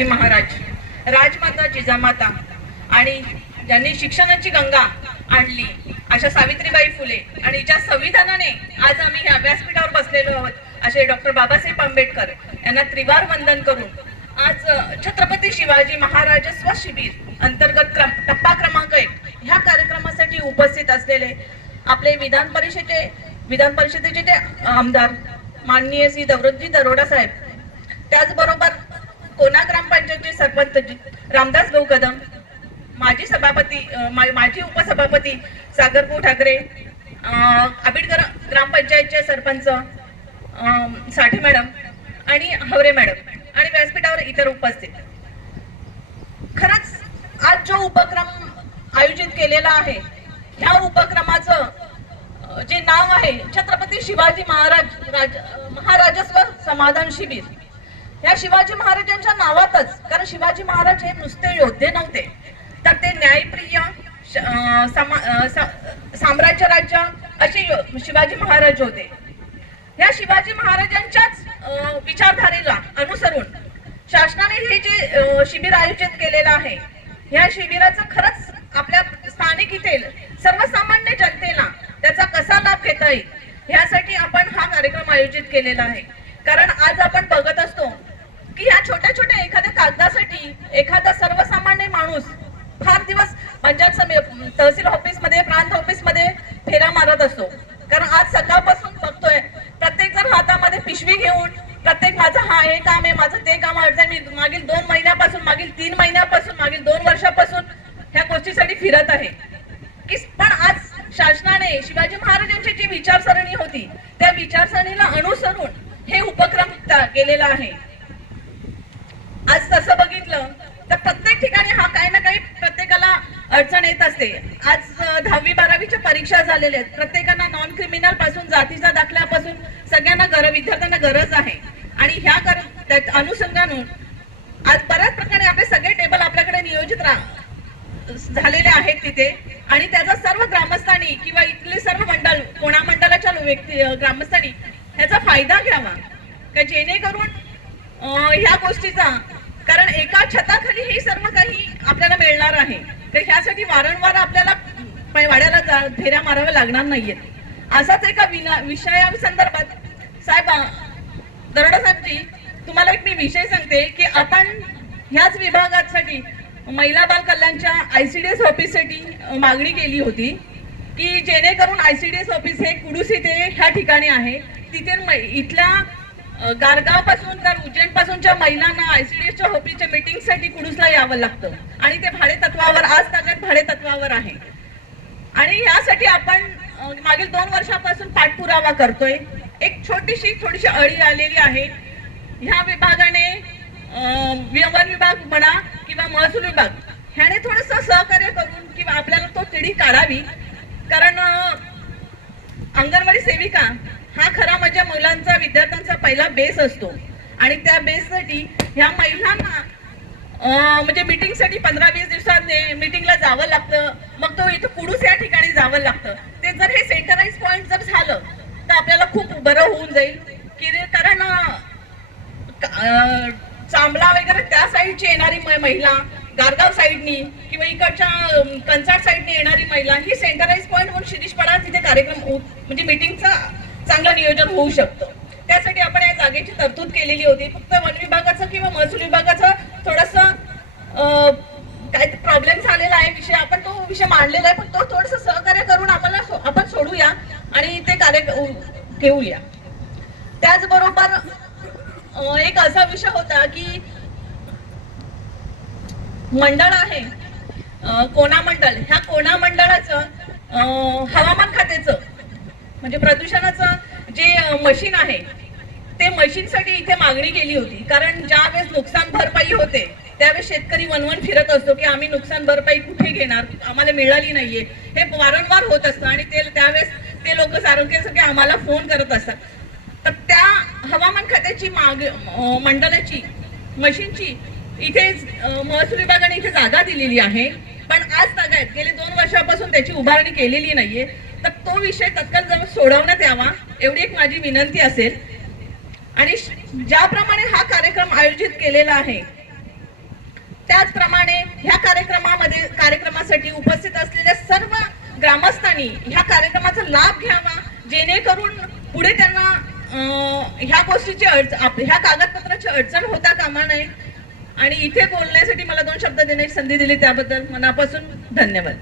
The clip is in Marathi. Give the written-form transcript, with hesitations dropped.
महाराज, राजमाता जिजामाता आणि ज्यांनी शिक्षणाची गंगा आणली अशा सावित्रीबाई फुले आणि ज्या संविधानाने आज आम्ही या व्यासपीठावर बसलेलो आहोत असे डॉक्टर बाबासाहेब आंबेडकर यांना त्रिवार वंदन करून आज छत्रपती शिवाजी महाराज स्वशिबिर अंतर्गत टप्पा क्रमांक 1 ह्या कार्यक्रमासाठी उपस्थित असलेले आपले विधान परिषदेचे ते आमदार माननीय श्री दौलतजी दरोडा साहेब, त्याचबरोबर कोना ग्रामपंचायतचे सरपंच रामदास भाऊ कदम, माजी उपसभापती सागरभाऊ ठाकरे, आबिडकर ग्रामपंचायतचे सरपंच साठे मॅडम आणि हवरे मॅडम आणि व्यासपीठावर इतर उपस्थित. खरंच आज जो उपक्रम आयोजित केलेला आहे ह्या उपक्रमाचं जे नाव आहे छत्रपती शिवाजी महाराजस्व समाधान शिबिर. या शिवाजी महाराजांच्या नावातच, कारण शिवाजी महाराज हे नुसते योद्धे नव्हते तर ते न्यायप्रिय साम्राज्य राज्य असे शिवाजी महाराज होते. या शिवाजी महाराजांच्याच विचारधारेला अनुसरून शासनाने हे जे शिबिर आयोजित केलेलं आहे ह्या शिबिराचं खरंच आपल्या स्थानिक येथील सर्वसामान्य जनतेला त्याचा कसा लाभ घेता येईल यासाठी आपण हा कार्यक्रम आयोजित केलेला आहे. कारण आज आपण बघत असतो की ह्या छोट्या छोट्या एखाद्या कागदासाठी एखादा सर्वसामान्य माणूस फार दिवस पंचायत तहसील ऑफिस मध्ये, प्रांत ऑफिस मध्ये फेरा मारत असतो. कारण आज सकाळपासून बघतोय प्रत्येक जण हातामध्ये पिशवी घेऊन प्रत्येक माझं हे काम आहे, माझं ते काम आहे, मी मागील 2 महिन्यापासून, मागील 3 महिन्यापासून, मागील 2 वर्षापासून ह्या गोष्टीसाठी फिरत आहे. की पण आज शासनाने शिवाजी महाराजांची जी विचारसरणी होती त्या विचारसरणीला अनुसरून हे उपक्रम केलेला आहे. आज तसं बघितलं तर प्रत्येक ठिकाणी हा काही ना काही प्रत्येकाला अडचण येत असते. आज 10वी 12वीच्या परीक्षा झालेल्या आहेत, प्रत्येकाला नॉन क्रिमिनल पासून जातीचा दाखल्यापासून सगळ्यांना विद्यार्थ्यांना गरज आहे आणि ह्या अनुषंगाने आज बऱ्याच प्रकारे आपले सगळे टेबल आपल्याकडे नियोजित झालेले आहेत तिथे आणि त्याचा सर्व ग्रामस्थांनी किंवा इथले सर्व मंडळ, कोणा मंडळाच्या व्यक्ती ग्रामस्थांनी ह्याचा फायदा घ्यावा का जेणेकरून ह्या गोष्टीचा, कारण एका छताखाली हे सर्व काही आपल्याला मिळणार आहे तर ह्यासाठी वारंवार आपल्याला वाड्याला फेऱ्या माराव्या लागणार नाहीयेत. असाच एका विषया संदर्भात साहेब, दरोडा साहेबजी, तुम्हाला एक मी विषय सांगते की आपण ह्याच विभागासाठी महिला बाल कल्याणच्या ICDS ऑफिससाठी मागणी केली होती की जेणेकरून ICDS ऑफिस हे कुडूस इथे ह्या ठिकाणी आहे. तिथे इथल्या गारगाव पासून तर उज्जैन पासूनच्या महिलांना ICDSच्या ऑफिसच्या मीटिंगसाठी कुडूसला यावं लागतं आणि ते भाडे तत्वावर, आज तागात भाडे तत्वावर आहे आणि यासाठी आपण मागील 2 वर्षापासून पाठपुरावा करतोय. एक थोडीशी अडी आलेली आहे. ह्या विभागाने वन विभाग म्हणा किंवा महसूल विभाग ह्याने थोडस सहकार्य करून किंवा आपल्याला तो तिढी काढावी. कारण अंगणवाडी सेविका हा खरा म्हणजे मुलांचा, विद्यार्थ्यांचा पहिला बेस असतो आणि त्या बेससाठी ह्या महिलांना म्हणजे मीटिंगसाठी 15-20 दिवसांनी मीटिंगला जावं लागतं. मग तो इथं कुडूस या ठिकाणी जावं लागतं. ते जर हे सेंटराइज पॉइंट जर झालं तर आपल्याला खूप बरं होऊन जाईल की कारण चांबला वगैरे त्या साईडची येणारी महिला, गारगाव साईडनी किंवा इकडच्या कंचाट साईडनी येणारी महिला ही सेंटराइज पॉइंट म्हणून शिरीषपणा तिथे कार्यक्रम म्हणजे मीटिंगचा चांगलं नियोजन होऊ शकतं. त्यासाठी आपण या जागेची तरतूद केलेली होती. फक्त वन विभागाचं किंवा महसूल विभागाचं थोडंसं काय प्रॉब्लेम झालेला आहे विषय, आपण तो विषय मांडलेला आहे, पण तो थोडंसं सहकार्य करून आपण सोडूया आणि ते कार्य घेऊया. त्याचबरोबर एक असा विषय होता की मंडळ आहे कोना मंडळ, ह्या कोना मंडळाचं हवामान खात्याचं म्हणजे प्रदूषणाचं जे मशीन आहे ते मशीनसाठी इथे मागणी केली होती. कारण ज्या वेळेस नुकसान भरपाई होते त्यावेळेस शेतकरी वनवन फिरत असतो की आम्ही नुकसान भरपाई कुठे घेणार, आम्हाला मिळाली नाहीये, हे वारंवार होत असतं आणि त्यावेळेस ते लोक आरोग्यासाठी आम्हाला फोन करत असतात. तर त्या हवामान खात्याची मंडळाची मशीनची इथे महसूल विभागाने इथे जागा दिलेली आहे, पण आज तागायत गेले 2 वर्षापासून त्याची उभारणी केलेली नाहीये. तर तो विषय तत्काळ जवळ सोडवण्यात यावा एवढी एक माझी विनंती असेल. आणि ज्याप्रमाणे हा कार्यक्रम आयोजित केलेला आहे त्याचप्रमाणे ह्या कार्यक्रमासाठी उपस्थित असलेल्या सर्व ग्रामस्थांनी ह्या कार्यक्रमाचा लाभ घ्यावा, जेणेकरून पुढे त्यांना ह्या गोष्टीची ह्या कागदपत्राची अडचण होता कामा नये. आणि इथे बोलण्यासाठी मला 2 शब्द देण्याची संधी दिली त्याबद्दल मनापासून धन्यवाद.